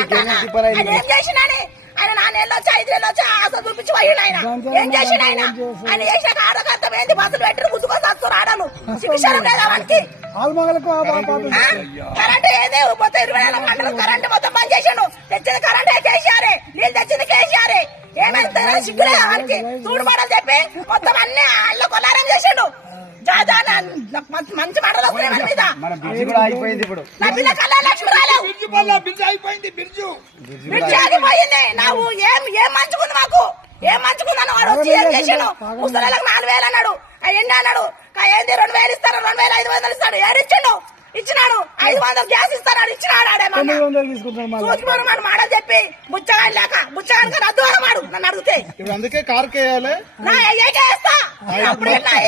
ఏం చేసినాని ఆయన 4 నెలలు వచ్చి 5 నెలలు వచ్చి ఆశ చూపించి పోయిండు ఆయన. ఏం చేసిన ఆయన చేసాక ఆడకంతం ఏంది బస్సులు పెట్టి గుద్దుకొని వస్తారు ఆడలు శిక్షణ లేదా వానికి. కరెంట్ ఏదే మొత్తం 24 గంటలు కరెంట్ మొత్తం బంద్ చేసాను. తెచ్చింది కరెంటే కేసీఆర్, నీళ్ళు తెచ్చింది కేసీఆర్. ఏమైతే సిగ్గులే వానికి చూడబడని చెప్పి మొత్తం అన్ని అల్ల కొలారం చేసాడు. మంచి మాటలు వస్తున్నాయి మన మీద. నా పిల్ల కళ్ళ లక్ష్మి రాలేవు, బ్రిడ్జి ఆగిపోయింది. నువ్వు ఏం మంచుకుంది మాకు, ఏం మంచుకుందని వాడు వచ్చి ఏం చేసాడు. ముసలిలకు 4000 అన్నాడు, ఎన్ని అన్నాడు. ఏంది 2000 ఇస్తాడు, 2500 ఇస్తాడు. ఏడిచ్చిండు, ఇచ్చినాడు. 500 గ్యాస్ ఇస్తాడు, ఇచ్చినాడు. ఆడేమన్నా మాడలు చెప్పి బుచ్చగాడి లేక బుచ్చగాడి రద్దు వాడు నన్ను అడిగితే అందుకే కారు కేయాలి వేస్తా. అప్పుడు వస్తుంది.